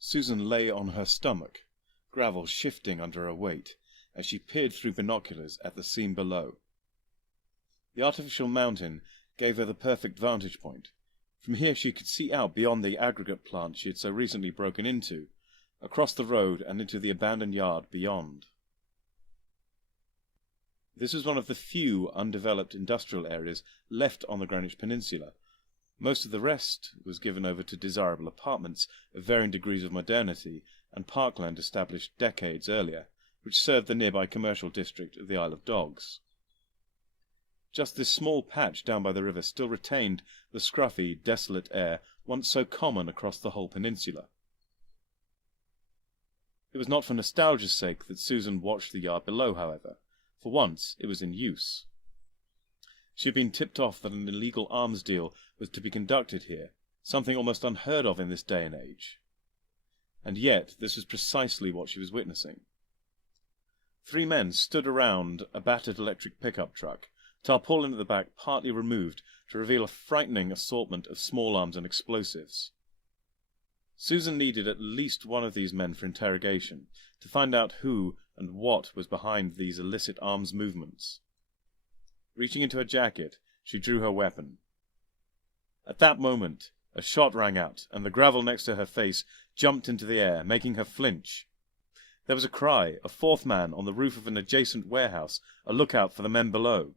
Susan lay on her stomach, gravel shifting under her weight, as she peered through binoculars at the scene below. The artificial mountain gave her the perfect vantage point. From here she could see out beyond the aggregate plant she had so recently broken into, across the road and into the abandoned yard beyond. This was one of the few undeveloped industrial areas left on the Greenwich Peninsula. Most of the rest was given over to desirable apartments of varying degrees of modernity and parkland established decades earlier, which served the nearby commercial district of the Isle of Dogs. Just this small patch down by the river still retained the scruffy, desolate air once so common across the whole peninsula. It was not for nostalgia's sake that Susan watched the yard below, however. For once it was in use. She had been tipped off that an illegal arms deal was to be conducted here, something almost unheard of in this day and age. And yet this was precisely what she was witnessing. 3 men stood around a battered electric pickup truck, tarpaulin at the back partly removed to reveal a frightening assortment of small arms and explosives. Susan needed at least one of these men for interrogation, to find out who and what was behind these illicit arms movements. Reaching into her jacket, she drew her weapon. At that moment, a shot rang out, and the gravel next to her face jumped into the air, making her flinch. There was a cry, a 4th man on the roof of an adjacent warehouse, a lookout for the men below.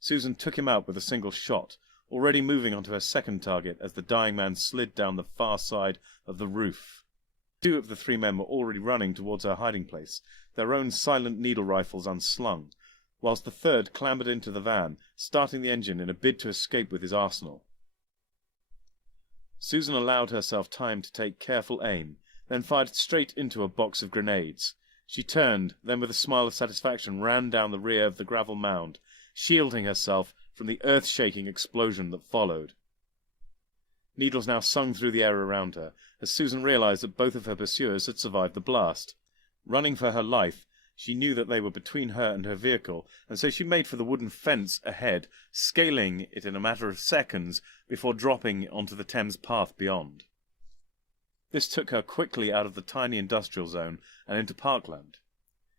Susan took him out with a single shot, already moving onto her second target as the dying man slid down the far side of the roof. 2 of the 3 men were already running towards her hiding place, their own silent needle rifles unslung, whilst the 3rd clambered into the van, starting the engine in a bid to escape with his arsenal. Susan allowed herself time to take careful aim, then fired straight into a box of grenades. She turned, then with a smile of satisfaction ran down the rear of the gravel mound, shielding herself from the earth-shaking explosion that followed. Needles now sung through the air around her, as Susan realized that both of her pursuers had survived the blast. Running for her life, she knew that they were between her and her vehicle, and so she made for the wooden fence ahead, scaling it in a matter of seconds before dropping onto the Thames path beyond. This took her quickly out of the tiny industrial zone and into parkland.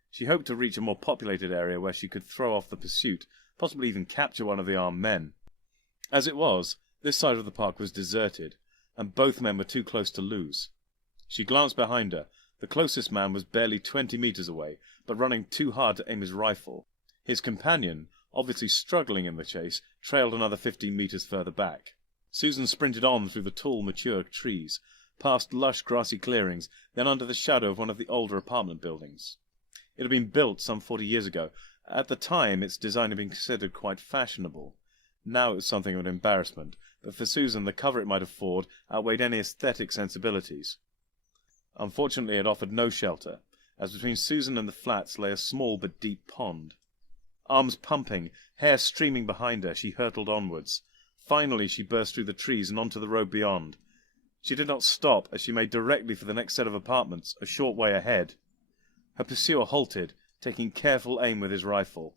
She hoped to reach a more populated area where she could throw off the pursuit, possibly even capture one of the armed men. As it was, this side of the park was deserted, and both men were too close to lose. She glanced behind her. The closest man was barely 20 meters away, but running too hard to aim his rifle. His companion, obviously struggling in the chase, trailed another 15 meters further back. Susan sprinted on through the tall, mature trees, past lush grassy clearings, then under the shadow of one of the older apartment buildings. It had been built some 40 years ago. At the time, its design had been considered quite fashionable. Now it was something of an embarrassment, but for Susan the cover it might afford outweighed any aesthetic sensibilities. Unfortunately it offered no shelter, as between Susan and the flats lay a small but deep pond. Arms pumping, hair streaming behind her, she hurtled onwards. Finally she burst through the trees and onto the road beyond. She did not stop as she made directly for the next set of apartments, a short way ahead. Her pursuer halted, taking careful aim with his rifle.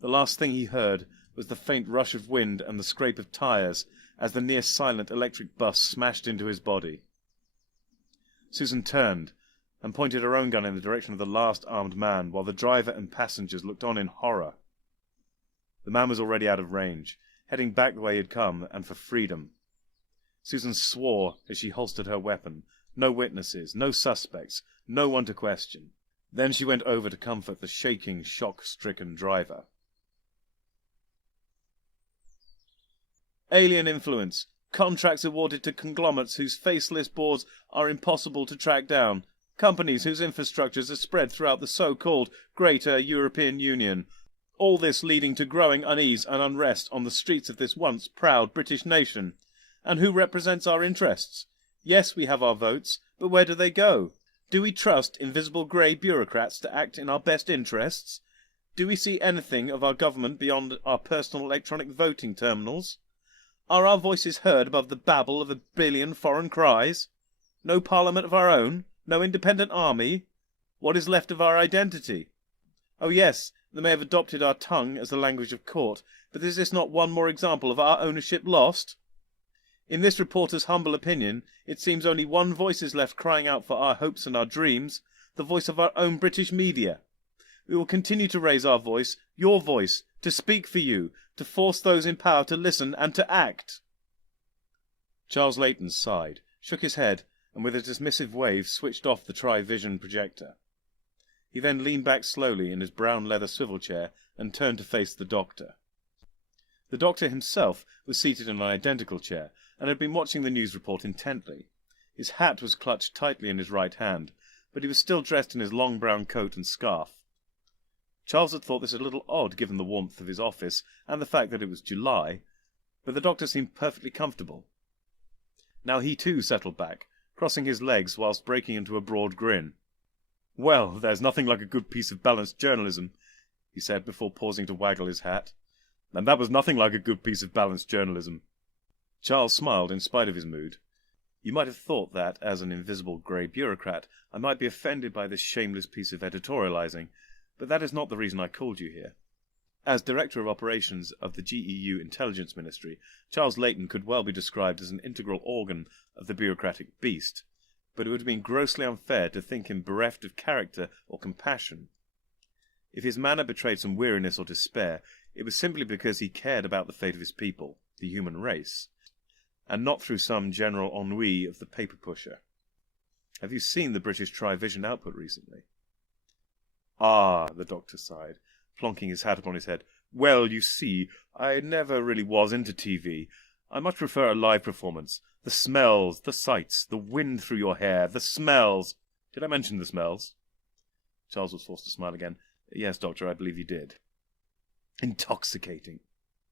The last thing he heard was the faint rush of wind and the scrape of tires as the near-silent electric bus smashed into his body. Susan turned and pointed her own gun in the direction of the last armed man, while the driver and passengers looked on in horror. The man was already out of range, heading back the way he had come, and for freedom. Susan swore as she holstered her weapon. No witnesses, no suspects, no one to question. Then she went over to comfort the shaking, shock-stricken driver. Alien influence. Contracts awarded to conglomerates whose faceless boards are impossible to track down. Companies whose infrastructures are spread throughout the so-called Greater European Union. All this leading to growing unease and unrest on the streets of this once proud British nation. And who represents our interests? Yes, we have our votes, but where do they go? Do we trust invisible grey bureaucrats to act in our best interests? Do we see anything of our government beyond our personal electronic voting terminals? Are our voices heard above the babble of a billion foreign cries? No parliament of our own? No independent army? What is left of our identity? Oh yes, they may have adopted our tongue as the language of court, but is this not one more example of our ownership lost? In this reporter's humble opinion, it seems only one voice is left crying out for our hopes and our dreams, the voice of our own British media. We will continue to raise our voice, your voice, to speak for you, to force those in power to listen and to act." Charles Layton sighed, shook his head, and with a dismissive wave switched off the tri-vision projector. He then leaned back slowly in his brown leather swivel chair and turned to face the doctor. The doctor himself was seated in an identical chair and had been watching the news report intently. His hat was clutched tightly in his right hand, but he was still dressed in his long brown coat and scarf. Charles had thought this a little odd given the warmth of his office and the fact that it was July, but the doctor seemed perfectly comfortable. Now he too settled back, crossing his legs whilst breaking into a broad grin. "Well, there's nothing like a good piece of balanced journalism," he said before pausing to waggle his hat. "And that was nothing like a good piece of balanced journalism." Charles smiled in spite of his mood. You might have thought that, as an invisible grey bureaucrat, I might be offended by this shameless piece of editorializing, but that is not the reason I called you here. As Director of Operations of the GEU Intelligence Ministry, Charles Layton could well be described as an integral organ of the bureaucratic beast, but it would have been grossly unfair to think him bereft of character or compassion. If his manner betrayed some weariness or despair, it was simply because he cared about the fate of his people, the human race, and not through some general ennui of the paper pusher. Have you seen the British tri-vision output recently? "Ah," the doctor sighed, plonking his hat upon his head. "Well, you see, I never really was into TV. I much prefer a live performance. The smells, the sights, the wind through your hair, the smells." Did I mention the smells? Charles was forced to smile again. "Yes, doctor, I believe you did." "Intoxicating,"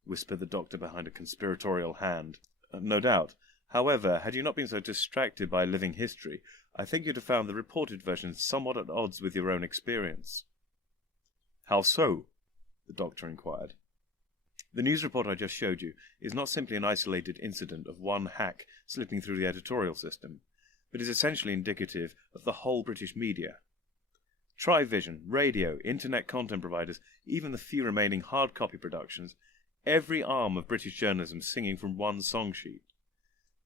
whispered the doctor behind a conspiratorial hand. "No doubt. However, had you not been so distracted by living history, I think you'd have found the reported version somewhat at odds with your own experience." "How so?" the doctor inquired. "The news report I just showed you is not simply an isolated incident of one hack slipping through the editorial system, but is essentially indicative of the whole British media. Tri-vision, radio, internet content providers, even the few remaining hard copy productions, every arm of British journalism singing from one song sheet.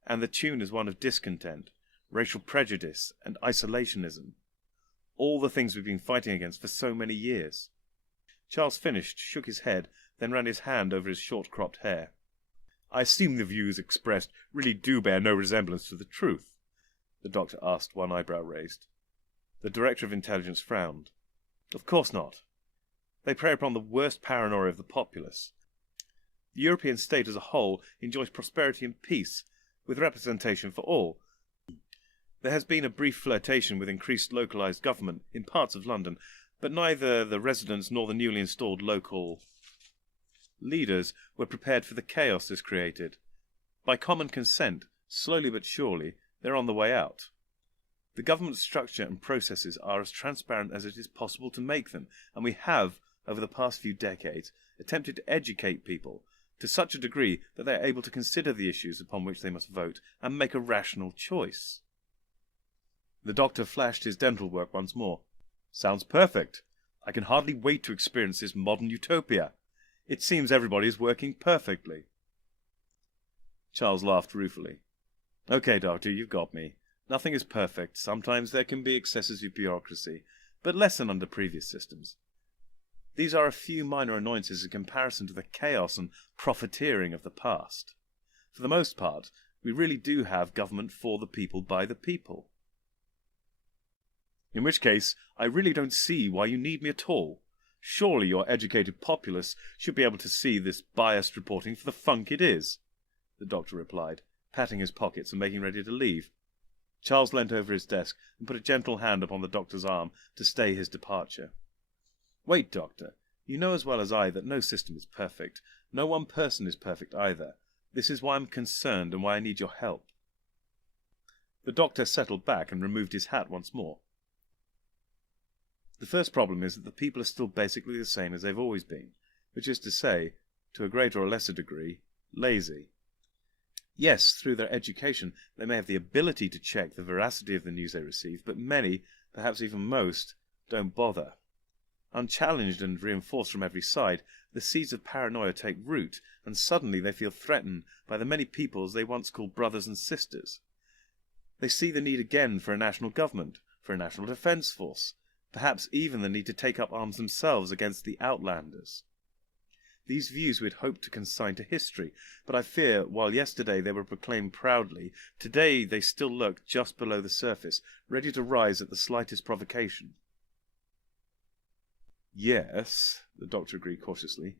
And the tune is one of discontent, racial prejudice, and isolationism. All the things we've been fighting against for so many years." Charles finished, shook his head, then ran his hand over his short-cropped hair. "I assume the views expressed really do bear no resemblance to the truth?" the doctor asked, one eyebrow raised. The Director of Intelligence frowned. "Of course not. They prey upon the worst paranoia of the populace. The European state as a whole enjoys prosperity and peace, with representation for all. There has been a brief flirtation with increased localised government in parts of London, but neither the residents nor the newly installed local leaders were prepared for the chaos this created. By common consent, slowly but surely, they're on the way out. The government structure and processes are as transparent as it is possible to make them, and we have, over the past few decades, attempted to educate people to such a degree that they are able to consider the issues upon which they must vote and make a rational choice." The doctor flashed his dental work once more. "Sounds perfect. I can hardly wait to experience this modern utopia. It seems everybody is working perfectly." Charles laughed ruefully. "Okay, doctor, you've got me. Nothing is perfect. Sometimes there can be excesses of bureaucracy, but less than under previous systems. These are a few minor annoyances in comparison to the chaos and profiteering of the past. For the most part, we really do have government for the people by the people." "In which case, I really don't see why you need me at all. Surely your educated populace should be able to see this biased reporting for the funk it is," the doctor replied, patting his pockets and making ready to leave. Charles leant over his desk and put a gentle hand upon the doctor's arm to stay his departure. "Wait, doctor. You know as well as I that no system is perfect. No one person is perfect either. This is why I'm concerned and why I need your help." The doctor settled back and removed his hat once more. "The first problem is that the people are still basically the same as they've always been, which is to say, to a greater or lesser degree, lazy. Yes, through their education, they may have the ability to check the veracity of the news they receive, but many, perhaps even most, don't bother. Unchallenged and reinforced from every side, the seeds of paranoia take root, and suddenly they feel threatened by the many peoples they once called brothers and sisters. They see the need again for a national government, for a national defence force, perhaps even the need to take up arms themselves against the outlanders. These views we had hoped to consign to history, but I fear, while yesterday they were proclaimed proudly, today they still lurk just below the surface, ready to rise at the slightest provocation. Yes, the doctor agreed cautiously,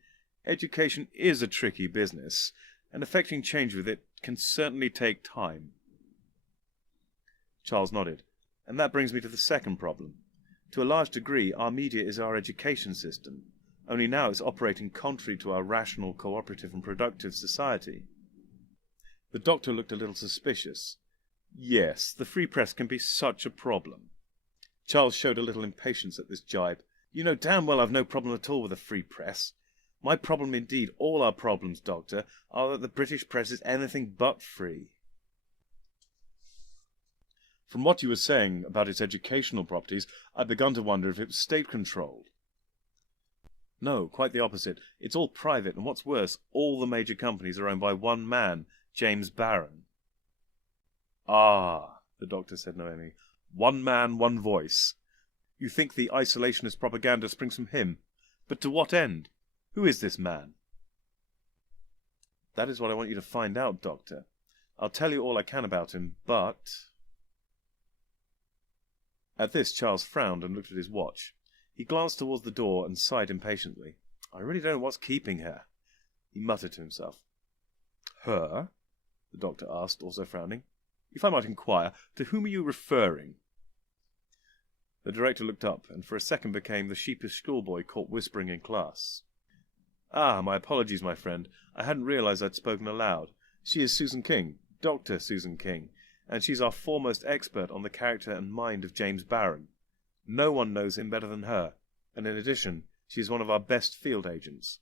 education is a tricky business, and effecting change with it can certainly take time. Charles nodded. And that brings me to the second problem. To a large degree, our media is our education system. Only now it's operating contrary to our rational, cooperative and productive society. The doctor looked a little suspicious. Yes, the free press can be such a problem. Charles showed a little impatience at this jibe. You know damn well I've no problem at all with the free press. My problem indeed, all our problems, Doctor, are that the British press is anything but free. From what you were saying about its educational properties, I'd begun to wonder if it was state-controlled. No, quite the opposite. It's all private, and what's worse, all the major companies are owned by one man, James Barron. Ah, the doctor said knowingly. One man, one voice. You think the isolationist propaganda springs from him. But to what end? Who is this man? That is what I want you to find out, Doctor. I'll tell you all I can about him, but... At this, Charles frowned and looked at his watch. He glanced towards the door and sighed impatiently. I really don't know what's keeping her. He muttered to himself. Her? The doctor asked, also frowning. If I might inquire, to whom are you referring? The director looked up, and for a second became the sheepish schoolboy caught whispering in class. Ah, my apologies, my friend. I hadn't realized I'd spoken aloud. She is Susan King, Dr. Susan King, and she's our foremost expert on the character and mind of James Barron. No one knows him better than her, and in addition, she is one of our best field agents.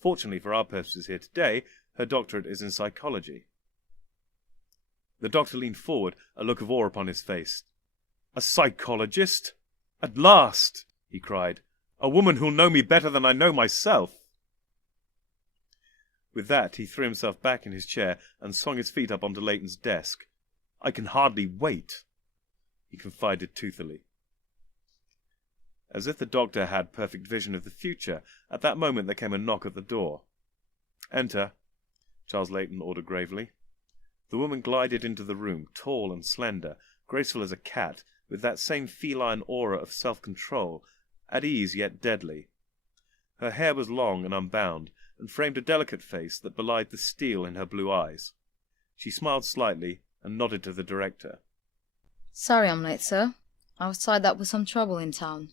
Fortunately for our purposes here today, her doctorate is in psychology. The doctor leaned forward, a look of awe upon his face. A psychologist? At last! He cried. A woman who'll know me better than I know myself. With that, he threw himself back in his chair and swung his feet up onto Leighton's desk. I can hardly wait, he confided toothily. As if the doctor had perfect vision of the future, at that moment there came a knock at the door. Enter, Charles Leighton ordered gravely. The woman glided into the room, tall and slender, graceful as a cat, with that same feline aura of self-control, at ease yet deadly. Her hair was long and unbound, and framed a delicate face that belied the steel in her blue eyes. She smiled slightly and nodded to the director. Sorry I'm late, sir. I was tied up with some trouble in town.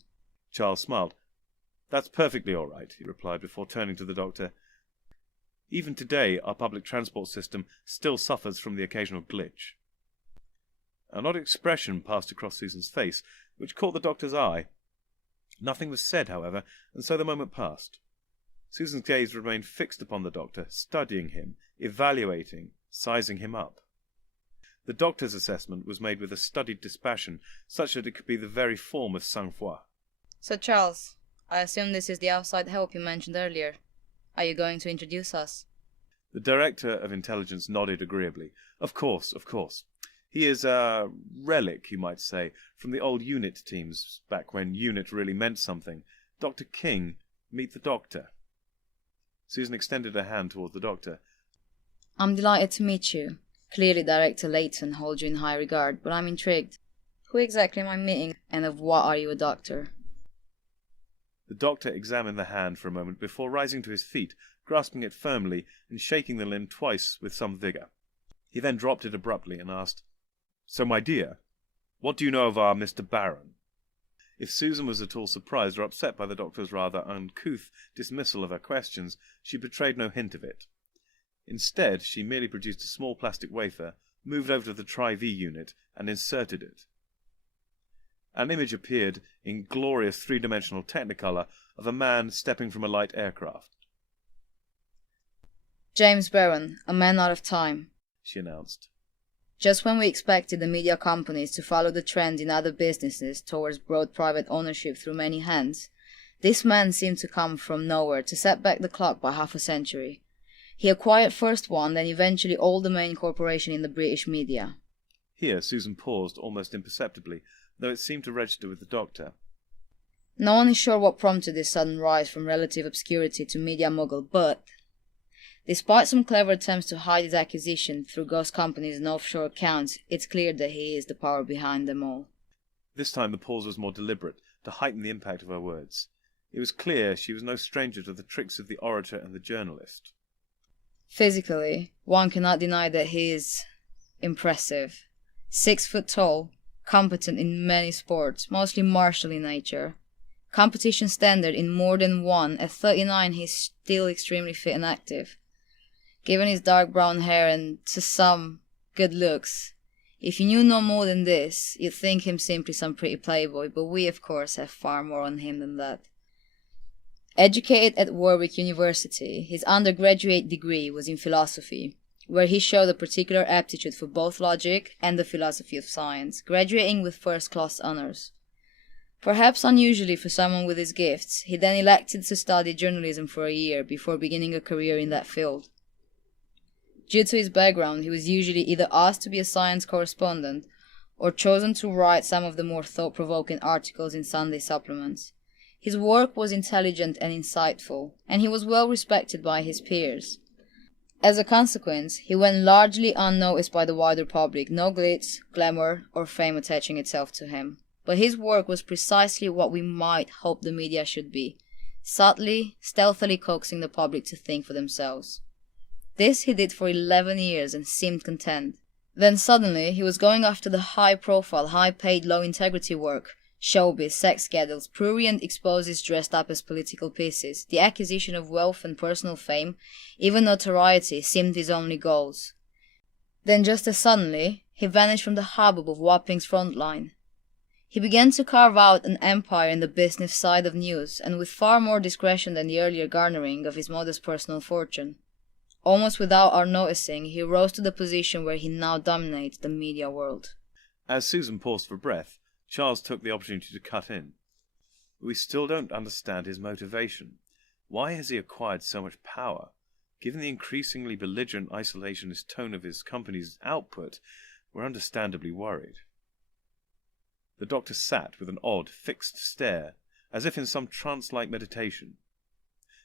Charles smiled. That's perfectly all right, he replied before turning to the doctor. Even today, our public transport system still suffers from the occasional glitch. An odd expression passed across Susan's face, which caught the doctor's eye. Nothing was said, however, and so the moment passed. Susan's gaze remained fixed upon the doctor, studying him, evaluating, sizing him up. The doctor's assessment was made with a studied dispassion, such that it could be the very form of sang-froid. So, Charles, I assume this is the outside help you mentioned earlier. Are you going to introduce us? The Director of Intelligence nodded agreeably. Of course, of course. He is a relic, you might say, from the old unit teams, back when unit really meant something. Dr. King, meet the doctor. Susan extended her hand toward the doctor. I'm delighted to meet you. Clearly Director Leighton holds you in high regard, but I'm intrigued. Who exactly am I meeting, and of what are you a doctor? The doctor examined the hand for a moment before rising to his feet, grasping it firmly and shaking the limb twice with some vigour. He then dropped it abruptly and asked, So, my dear, what do you know of our Mr. Barron? If Susan was at all surprised or upset by the doctor's rather uncouth dismissal of her questions, she betrayed no hint of it. Instead, she merely produced a small plastic wafer, moved over to the Tri-V unit, and inserted it. An image appeared in glorious three-dimensional technicolor of a man stepping from a light aircraft. James Barron, a man out of time, she announced. Just when we expected the media companies to follow the trend in other businesses towards broad private ownership through many hands, This man seemed to come from nowhere to set back the clock by half a century. He acquired first one, then eventually all the main corporation in the British media. Here Susan paused almost imperceptibly, though it seemed to register with the doctor. No one is sure what prompted this sudden rise from relative obscurity to media mogul, but despite some clever attempts to hide his acquisition through ghost companies and offshore accounts, it's clear that he is the power behind them all. This time the pause was more deliberate, to heighten the impact of her words. It was clear she was no stranger to the tricks of the orator and the journalist. Physically, one cannot deny that he is impressive. 6 foot tall, competent in many sports, mostly martial in nature. Competition standard in more than one. At 39, he's still extremely fit and active. Given his dark brown hair and, to some, good looks, if you knew no more than this, you'd think him simply some pretty playboy, but we, of course, have far more on him than that. Educated at Warwick University, his undergraduate degree was in philosophy, where he showed a particular aptitude for both logic and the philosophy of science, graduating with first-class honors. Perhaps unusually for someone with his gifts, he then elected to study journalism for a year before beginning a career in that field. Due to his background, he was usually either asked to be a science correspondent or chosen to write some of the more thought-provoking articles in Sunday supplements. His work was intelligent and insightful, and he was well respected by his peers. As a consequence, he went largely unnoticed by the wider public, no glitz, glamour, or fame attaching itself to him. But his work was precisely what we might hope the media should be, subtly, stealthily coaxing the public to think for themselves. This he did for 11 years and seemed content. Then suddenly he was going after the high-profile, high-paid, low-integrity work, showbiz, sex scandals, prurient exposes dressed up as political pieces, the acquisition of wealth and personal fame, even notoriety seemed his only goals. Then just as suddenly, he vanished from the hubbub of Wapping's front line. He began to carve out an empire in the business side of news, and with far more discretion than the earlier garnering of his modest personal fortune. Almost without our noticing, he rose to the position where he now dominates the media world. As Susan paused for breath, Charles took the opportunity to cut in. We still don't understand his motivation. Why has he acquired so much power? Given the increasingly belligerent isolationist tone of his company's output, we're understandably worried. The doctor sat with an odd, fixed stare, as if in some trance-like meditation.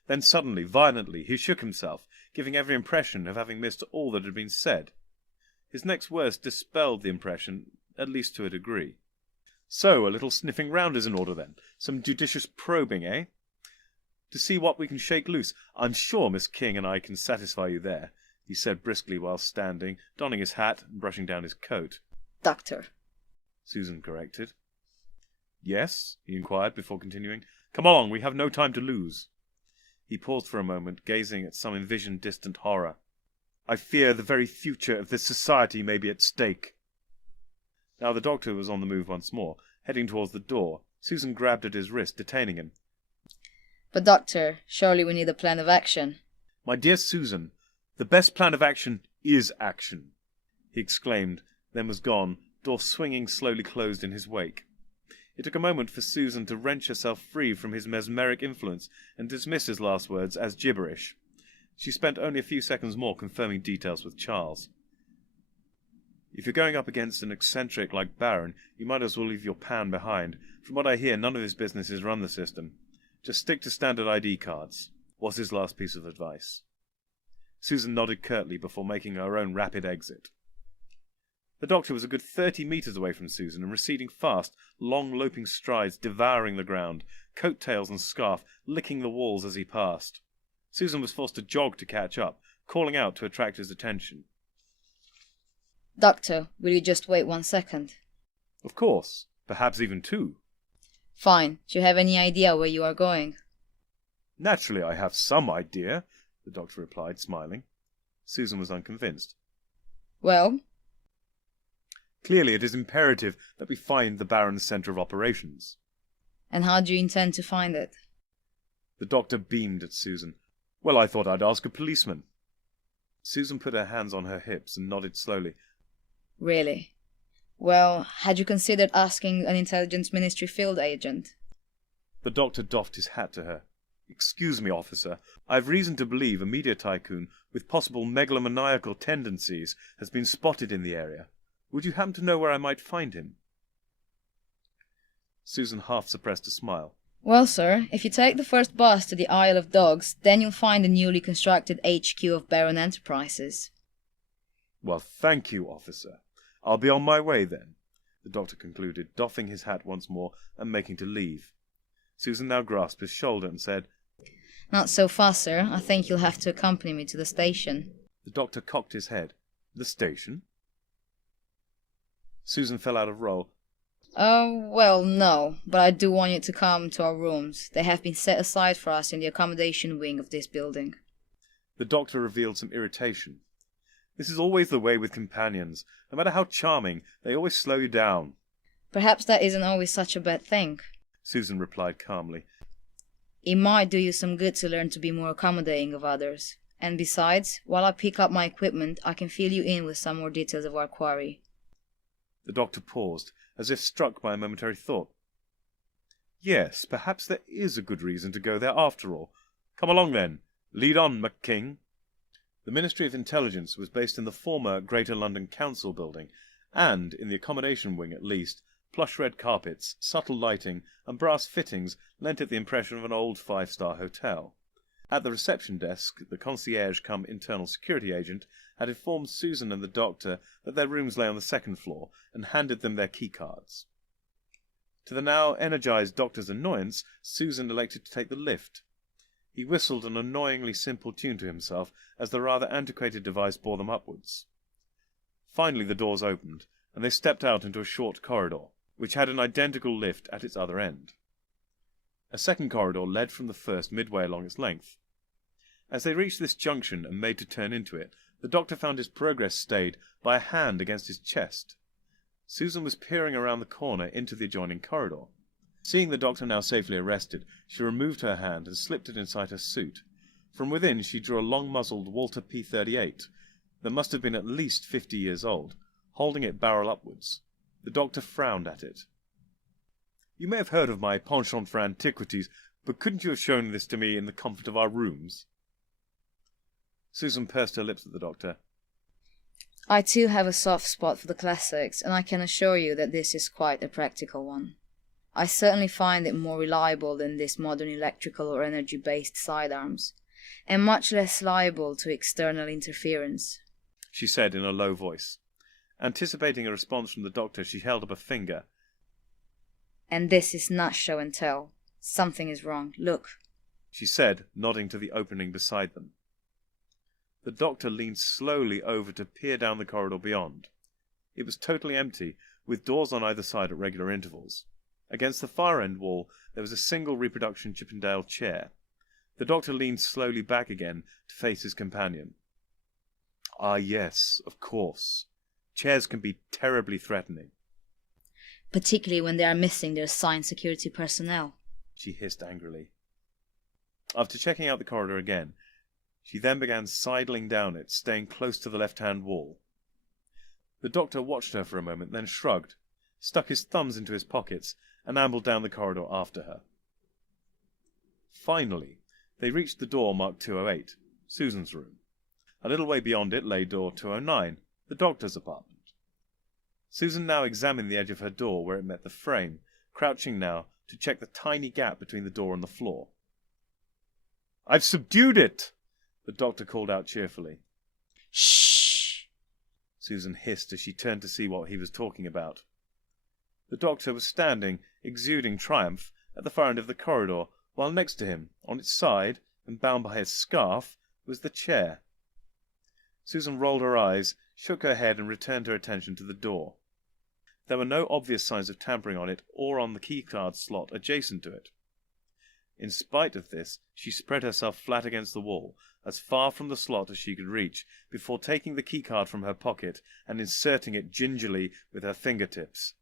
Then suddenly, violently, he shook himself, giving every impression of having missed all that had been said. His next words dispelled the impression, at least to a degree. So, a little sniffing round is in order then. Some judicious probing, eh? To see what we can shake loose. I'm sure Miss King and I can satisfy you there, he said briskly while standing, donning his hat and brushing down his coat. Doctor, Susan corrected. Yes? He inquired before continuing. Come along, we have no time to lose. He paused for a moment, gazing at some envisioned distant horror. I fear the very future of this society may be at stake. Now the doctor was on the move once more, heading towards the door. Susan grabbed at his wrist, detaining him. But doctor, surely we need a plan of action. My dear Susan, the best plan of action is action, he exclaimed, then was gone, door swinging slowly closed in his wake. It took a moment for Susan to wrench herself free from his mesmeric influence and dismiss his last words as gibberish. She spent only a few seconds more confirming details with Charles. If you're going up against an eccentric like Baron, you might as well leave your pan behind. From what I hear, none of his businesses run the system. Just stick to standard ID cards, was his last piece of advice. Susan nodded curtly before making her own rapid exit. The doctor was a good 30 metres away from Susan and receding fast, long loping strides devouring the ground, coat-tails and scarf licking the walls as he passed. Susan was forced to jog to catch up, calling out to attract his attention. Doctor, will you just wait 1 second? Of course, perhaps even 2. Fine. Do you have any idea where you are going? Naturally I have some idea, the doctor replied, smiling. Susan was unconvinced. Well? Clearly it is imperative that we find the Baron's centre of operations. And how do you intend to find it? The doctor beamed at Susan. Well, I thought I'd ask a policeman. Susan put her hands on her hips and nodded slowly. Really? Well, had you considered asking an intelligence ministry field agent? The doctor doffed his hat to her. "Excuse me, officer. I've reason to believe a media tycoon with possible megalomaniacal tendencies has been spotted in the area. Would you happen to know where I might find him?" Susan half suppressed a smile. Well, sir, if you take the first bus to the Isle of Dogs, then you'll find the newly constructed HQ of Baron Enterprises. "Well, thank you, officer. I'll be on my way then," the doctor concluded, doffing his hat once more and making to leave. Susan now grasped his shoulder and said, Not so fast, sir. I think you'll have to accompany me to the station. The doctor cocked his head. "The station?" Susan fell out of role. Oh, well, no, but I do want you to come to our rooms. They have been set aside for us in the accommodation wing of this building. The doctor revealed some irritation. "This is always the way with companions. No matter how charming, they always slow you down." Perhaps that isn't always such a bad thing. Susan replied calmly. It might do you some good to learn to be more accommodating of others. And besides, while I pick up my equipment, I can fill you in with some more details of our quarry. The doctor paused, as if struck by a momentary thought. "Yes, perhaps there is a good reason to go there after all. Come along then. Lead on, McKing." The Ministry of Intelligence was based in the former Greater London Council building, and, in the accommodation wing at least, plush red carpets, subtle lighting, and brass fittings lent it the impression of an old five-star hotel. At the reception desk, the concierge cum internal security agent had informed Susan and the doctor that their rooms lay on the second floor, and handed them their keycards. To the now energized doctor's annoyance, Susan elected to take the lift. He whistled an annoyingly simple tune to himself as the rather antiquated device bore them upwards. Finally the doors opened, and they stepped out into a short corridor, which had an identical lift at its other end. A second corridor led from the first midway along its length. As they reached this junction and made to turn into it, the doctor found his progress stayed by a hand against his chest. Susan was peering around the corner into the adjoining corridor. Seeing the doctor now safely arrested, she removed her hand and slipped it inside her suit. From within she drew a long-muzzled Walter P-38 that must have been at least 50 years old, holding it barrel upwards. The doctor frowned at it. "You may have heard of my penchant for antiquities, but couldn't you have shown this to me in the comfort of our rooms?" Susan pursed her lips at the doctor. I too have a soft spot for the classics, and I can assure you that this is quite a practical one. I certainly find it more reliable than this modern electrical or energy-based sidearms, and much less liable to external interference, she said in a low voice. Anticipating a response from the doctor, she held up a finger. And this is not show and tell. Something is wrong. Look, she said, nodding to the opening beside them. The doctor leaned slowly over to peer down the corridor beyond. It was totally empty, with doors on either side at regular intervals. Against the far end wall there was a single reproduction Chippendale chair. The doctor leaned slowly back again to face his companion. "Ah, yes, of course. Chairs can be terribly threatening." particularly when they are missing their assigned security personnel, she hissed angrily. After checking out the corridor again, she then began sidling down it, staying close to the left-hand wall. The doctor watched her for a moment, then shrugged, stuck his thumbs into his pockets, and ambled down the corridor after her. Finally, they reached the door marked 208, Susan's room. A little way beyond it lay door 209, the doctor's apartment. Susan now examined the edge of her door where it met the frame, crouching now to check the tiny gap between the door and the floor. "I've subdued it!" the doctor called out cheerfully. "Shh!" Susan hissed as she turned to see what he was talking about. The doctor was standing, exuding triumph, at the far end of the corridor, while next to him, on its side, and bound by his scarf, was the chair. Susan rolled her eyes, shook her head, and returned her attention to the door. There were no obvious signs of tampering on it or on the keycard slot adjacent to it. In spite of this, she spread herself flat against the wall, as far from the slot as she could reach, before taking the keycard from her pocket and inserting it gingerly with her fingertips.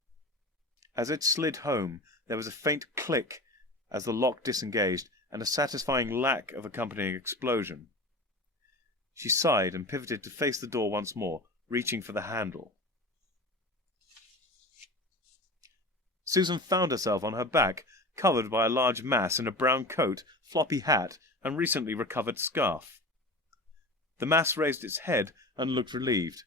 As it slid home, there was a faint click as the lock disengaged, and a satisfying lack of accompanying explosion. She sighed and pivoted to face the door once more, reaching for the handle. Susan found herself on her back, covered by a large mass in a brown coat, floppy hat, and recently recovered scarf. The mass raised its head and looked relieved.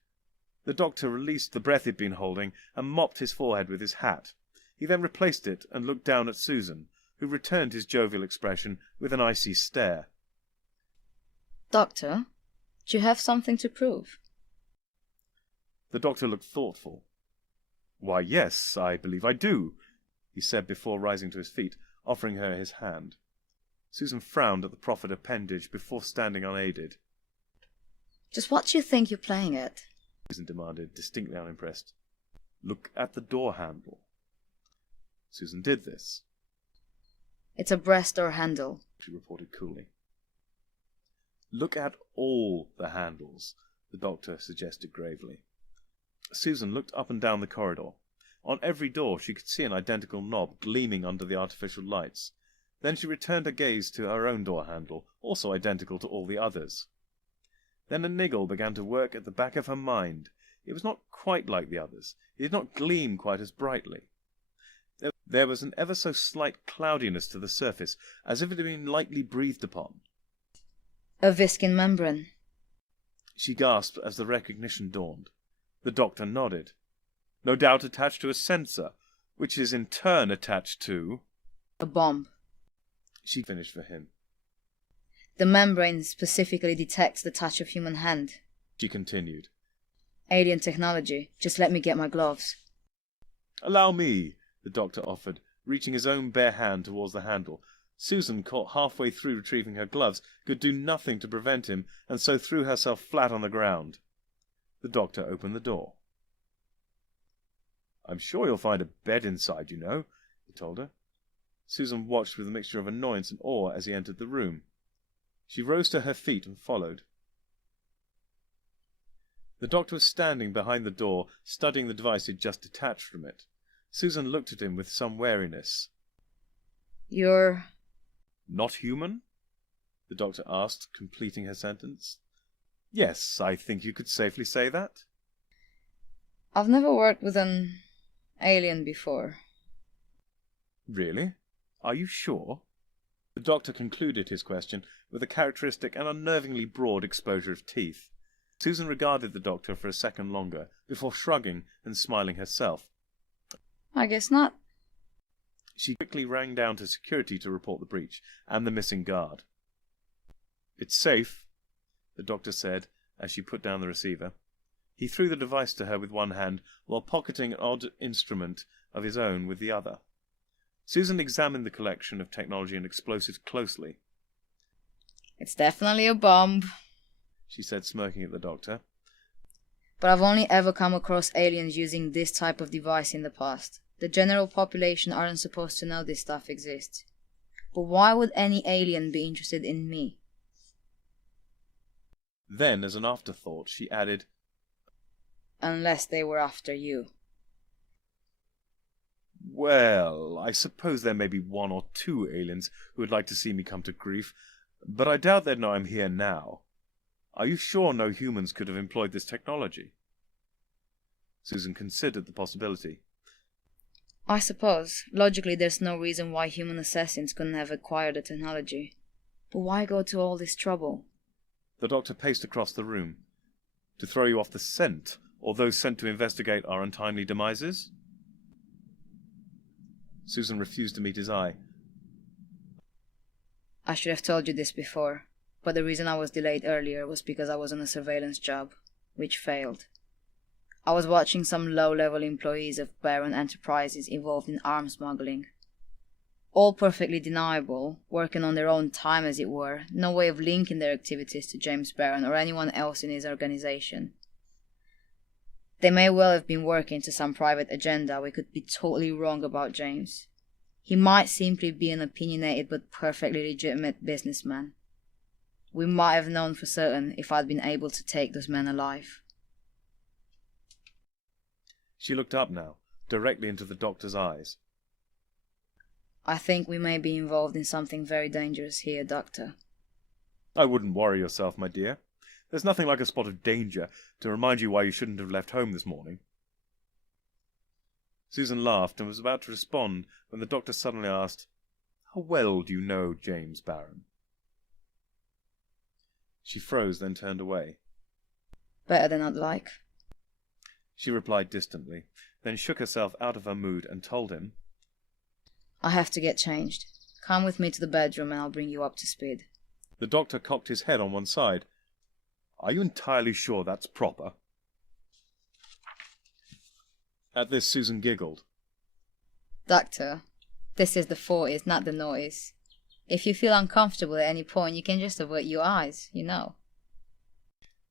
The doctor released the breath he'd been holding and mopped his forehead with his hat. He then replaced it and looked down at Susan, who returned his jovial expression with an icy stare. Doctor, do you have something to prove? The doctor looked thoughtful. "Why, yes, I believe I do," he said before rising to his feet, offering her his hand. Susan frowned at the proffered appendage before standing unaided. Just what do you think you're playing at? Susan demanded, distinctly unimpressed. "Look at the door handle." Susan did this. It's a breast door handle, she reported coolly. "Look at all the handles," the doctor suggested gravely. Susan looked up and down the corridor. On every door she could see an identical knob gleaming under the artificial lights. Then she returned her gaze to her own door handle, also identical to all the others. Then a niggle began to work at the back of her mind. It was not quite like the others. It did not gleam quite as brightly. There was an ever so slight cloudiness to the surface, as if it had been lightly breathed upon. A viscin membrane. She gasped as the recognition dawned. The doctor nodded. "No doubt attached to a sensor, which is in turn attached to—" A bomb. She finished for him. The membrane specifically detects the touch of human hand. She continued. Alien technology. Just let me get my gloves. "Allow me," the doctor offered, reaching his own bare hand towards the handle. Susan, caught halfway through retrieving her gloves, could do nothing to prevent him, and so threw herself flat on the ground. The doctor opened the door. "I'm sure you'll find a bed inside, you know," he told her. Susan watched with a mixture of annoyance and awe as he entered the room. She rose to her feet and followed. The doctor was standing behind the door, studying the device he'd just detached from it. Susan looked at him with some wariness. "You're—" "Not human?" the doctor asked, completing her sentence. "Yes, I think you could safely say that." I've never worked with an alien before. "Really? Are you sure?" The doctor concluded his question with a characteristic and unnervingly broad exposure of teeth. Susan regarded the doctor for a second longer, before shrugging and smiling herself. I guess not. She quickly rang down to security to report the breach, and the missing guard. "It's safe," the doctor said, as she put down the receiver. He threw the device to her with one hand, while pocketing an odd instrument of his own with the other. Susan examined the collection of technology and explosives closely. It's definitely a bomb, she said, smirking at the doctor. But I've only ever come across aliens using this type of device in the past. The general population aren't supposed to know this stuff exists. But why would any alien be interested in me? Then, as an afterthought, she added, Unless they were after you. "Well, I suppose there may be one or two aliens who would like to see me come to grief, but I doubt they'd know I'm here now. Are you sure no humans could have employed this technology?" Susan considered the possibility. I suppose, logically, there's no reason why human assassins couldn't have acquired the technology. But why go to all this trouble? The doctor paced across the room. "To throw you off the scent, or those sent to investigate our untimely demises?" Susan refused to meet his eye. I should have told you this before, but the reason I was delayed earlier was because I was on a surveillance job, which failed. I was watching some low-level employees of Baron Enterprises involved in arms smuggling. All perfectly deniable, working on their own time as it were, no way of linking their activities to James Baron or anyone else in his organization. They may well have been working to some private agenda. We could be totally wrong about James. He might simply be an opinionated but perfectly legitimate businessman. We might have known for certain if I'd been able to take those men alive. She looked up now, directly into the doctor's eyes. I think we may be involved in something very dangerous here, Doctor. "I wouldn't worry yourself, my dear. There's nothing like a spot of danger to remind you why you shouldn't have left home this morning." Susan laughed and was about to respond when the doctor suddenly asked, How well do you know James Barron? She froze, then turned away. Better than I'd like. She replied distantly, then shook herself out of her mood and told him, I have to get changed. Come with me to the bedroom and I'll bring you up to speed. The doctor cocked his head on one side. Are you entirely sure that's proper? At this, Susan giggled. Doctor, this is the 40s, not the noise. If you feel uncomfortable at any point, you can just avert your eyes, you know.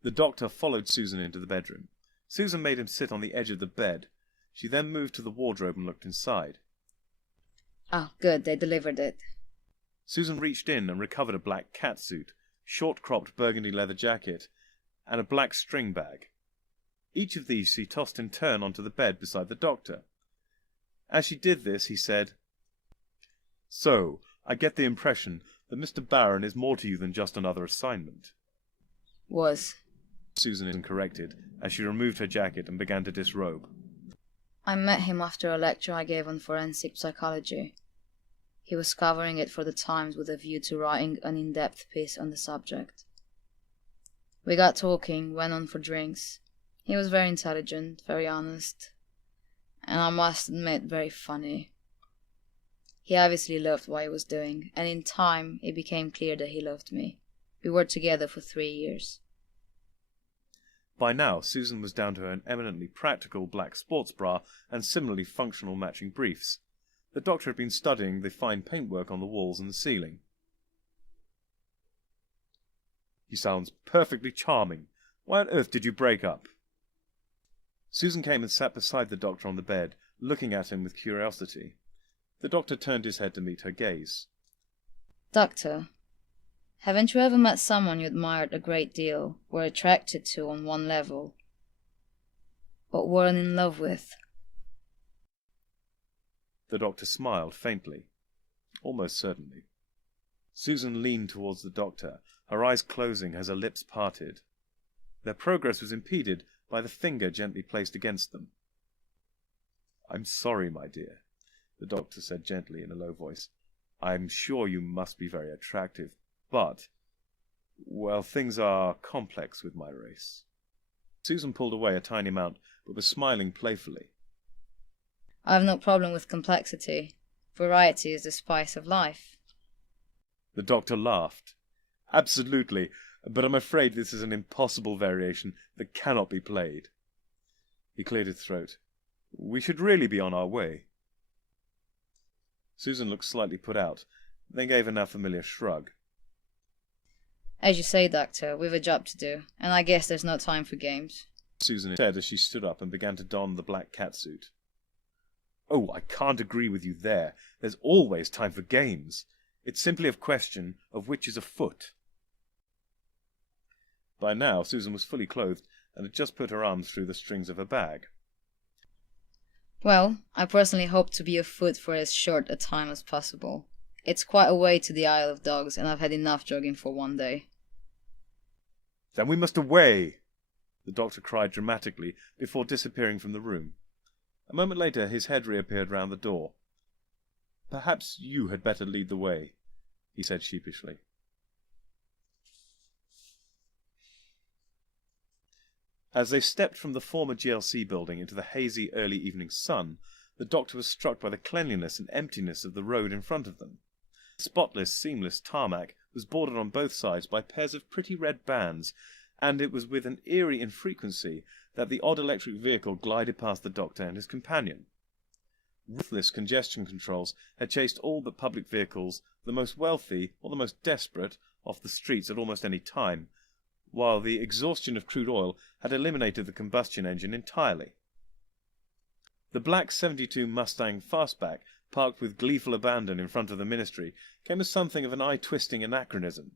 The doctor followed Susan into the bedroom. Susan made him sit on the edge of the bed. She then moved to the wardrobe and looked inside. Oh, good, they delivered it. Susan reached in and recovered a black catsuit, short-cropped burgundy leather jacket, and a black string bag. Each of these she tossed in turn onto the bed beside the doctor. As she did this, he said, So, I get the impression that Mr. Barron is more to you than just another assignment. Was. Susan corrected, as she removed her jacket and began to disrobe. I met him after a lecture I gave on forensic psychology. He was covering it for the Times with a view to writing an in-depth piece on the subject. We got talking, went on for drinks. He was very intelligent, very honest, and I must admit, very funny. He obviously loved what he was doing, and in time it became clear that he loved me. We were together for 3 years. By now, Susan was down to an eminently practical black sports bra and similarly functional matching briefs. The doctor had been studying the fine paintwork on the walls and the ceiling. He sounds perfectly charming. Why on earth did you break up? Susan came and sat beside the doctor on the bed, looking at him with curiosity. The doctor turned his head to meet her gaze. Doctor, haven't you ever met someone you admired a great deal, were attracted to on one level, but weren't in love with? The doctor smiled faintly. Almost certainly. Susan leaned towards the doctor, her eyes closing as her lips parted. Their progress was impeded by the finger gently placed against them. I'm sorry, my dear, the doctor said gently in a low voice. I'm sure you must be very attractive, but, well, things are complex with my race. Susan pulled away a tiny amount, but was smiling playfully. I have no problem with complexity. Variety is the spice of life. The doctor laughed. Absolutely, but I'm afraid this is an impossible variation that cannot be played. He cleared his throat. We should really be on our way. Susan looked slightly put out, then gave a now familiar shrug. As you say, Doctor, we've a job to do, and I guess there's no time for games. Susan said as she stood up and began to don the black catsuit. Oh, I can't agree with you there. There's always time for games. It's simply a question of which is afoot. By now, Susan was fully clothed and had just put her arms through the strings of her bag. Well, I personally hope to be afoot for as short a time as possible. It's quite a way to the Isle of Dogs, and I've had enough jogging for one day. Then we must away, the doctor cried dramatically before disappearing from the room. A moment later, his head reappeared round the door. Perhaps you had better lead the way, he said sheepishly. As they stepped from the former GLC building into the hazy early evening sun, the doctor was struck by the cleanliness and emptiness of the road in front of them. The spotless, seamless tarmac was bordered on both sides by pairs of pretty red bands, and it was with an eerie infrequency that the odd electric vehicle glided past the doctor and his companion. Ruthless congestion controls had chased all but public vehicles, the most wealthy or the most desperate, off the streets at almost any time, while the exhaustion of crude oil had eliminated the combustion engine entirely. The black 72 Mustang Fastback, parked with gleeful abandon in front of the ministry, came as something of an eye-twisting anachronism.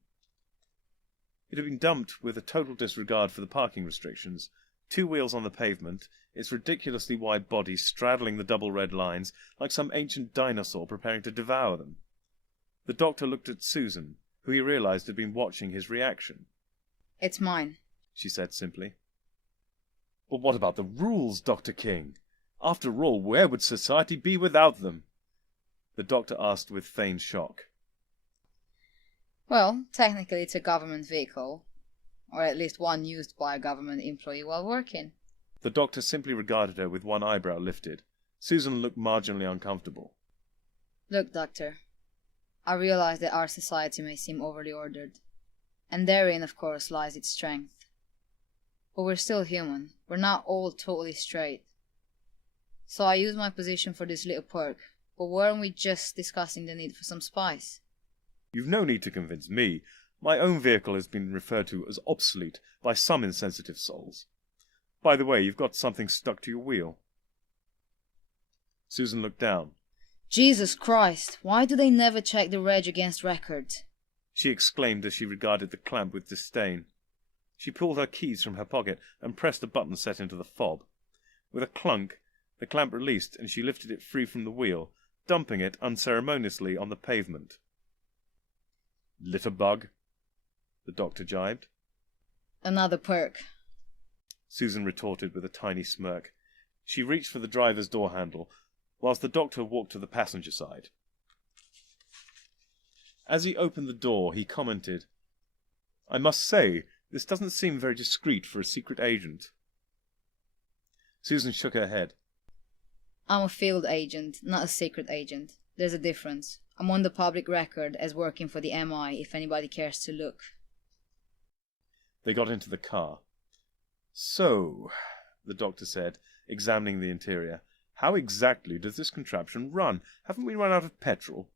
It had been dumped with a total disregard for the parking restrictions, 2 wheels on the pavement, its ridiculously wide body straddling the double red lines like some ancient dinosaur preparing to devour them. The doctor looked at Susan, who he realized had been watching his reaction. It's mine, she said simply. But what about the rules, Dr. King? After all, where would society be without them? The doctor asked with feigned shock. Well, technically it's a government vehicle, or at least one used by a government employee while working. The doctor simply regarded her with one eyebrow lifted. Susan looked marginally uncomfortable. Look, Doctor, I realize that our society may seem overly ordered, and therein, of course, lies its strength. But we're still human. We're not all totally straight. So I use my position for this little perk, but weren't we just discussing the need for some spice? You've no need to convince me. My own vehicle has been referred to as obsolete by some insensitive souls. By the way, you've got something stuck to your wheel. Susan looked down. Jesus Christ, why do they never check the reg against records? She exclaimed as she regarded the clamp with disdain. She pulled her keys from her pocket and pressed a button set into the fob. With a clunk, the clamp released and she lifted it free from the wheel, dumping it unceremoniously on the pavement. "Litterbug," the doctor jibed. Another perk, Susan retorted with a tiny smirk. She reached for the driver's door handle, whilst the doctor walked to the passenger side. As he opened the door, he commented, "I must say, this doesn't seem very discreet for a secret agent." Susan shook her head. I'm a field agent, not a secret agent. There's a difference. I'm on the public record as working for the MI if anybody cares to look. They got into the car. "So," the doctor said, examining the interior, "how exactly does this contraption run? Haven't we run out of petrol?"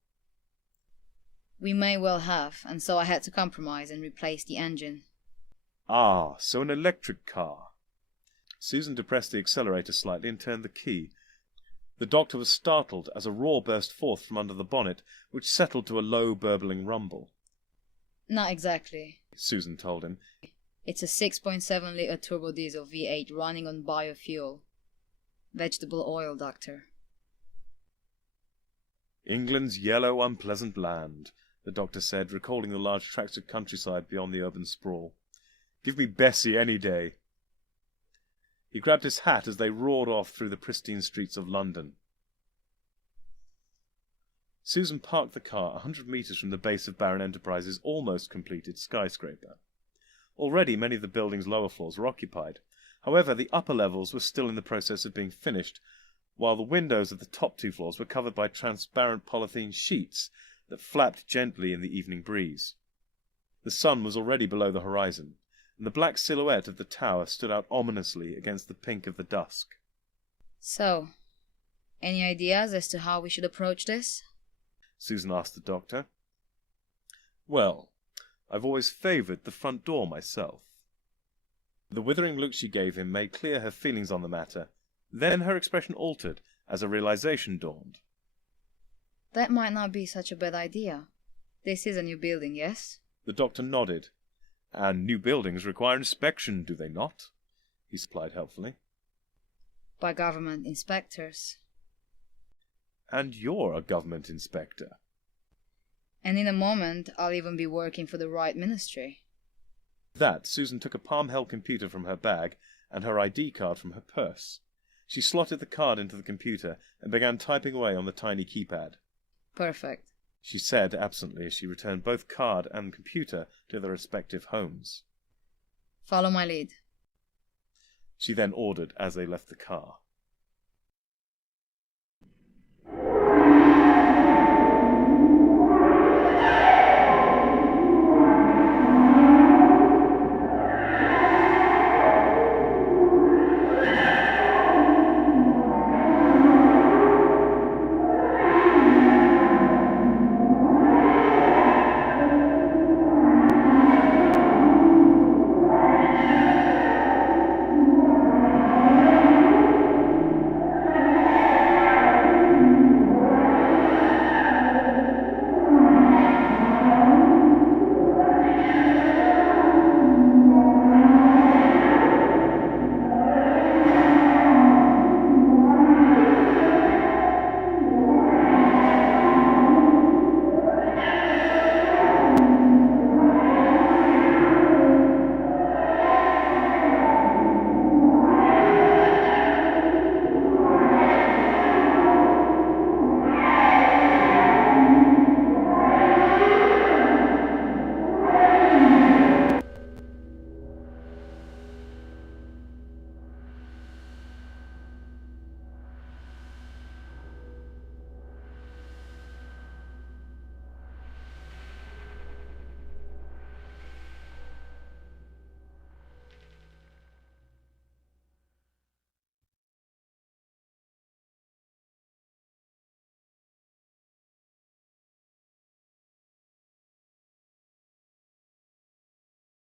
We may well have, and so I had to compromise and replace the engine. "Ah, so an electric car." Susan depressed the accelerator slightly and turned the key. The doctor was startled as a roar burst forth from under the bonnet, which settled to a low, burbling rumble. Not exactly. Susan told him. It's a 6.7-litre turbo diesel V8 running on biofuel. Vegetable oil, Doctor. "England's yellow, unpleasant land," the doctor said, recalling the large tracts of countryside beyond the urban sprawl. "Give me Bessie any day." He grabbed his hat as they roared off through the pristine streets of London. Susan parked the car 100 metres from the base of Baron Enterprise's almost completed skyscraper. Already many of the building's lower floors were occupied. However, the upper levels were still in the process of being finished, while the windows of the top two floors were covered by transparent polythene sheets that flapped gently in the evening breeze. The sun was already below the horizon, and the black silhouette of the tower stood out ominously against the pink of the dusk. So, any ideas as to how we should approach this? Susan asked the doctor. "Well, I've always favoured the front door myself." The withering look she gave him made clear her feelings on the matter. Then her expression altered as a realization dawned. That might not be such a bad idea. This is a new building, yes? The doctor nodded. "And new buildings require inspection, do they not?" he supplied helpfully. By government inspectors. "And you're a government inspector." And in a moment, I'll even be working for the right ministry. With that, Susan took a palm-held computer from her bag and her ID card from her purse. She slotted the card into the computer and began typing away on the tiny keypad. Perfect, she said absently as she returned both card and computer to their respective homes. Follow my lead. She then ordered as they left the car.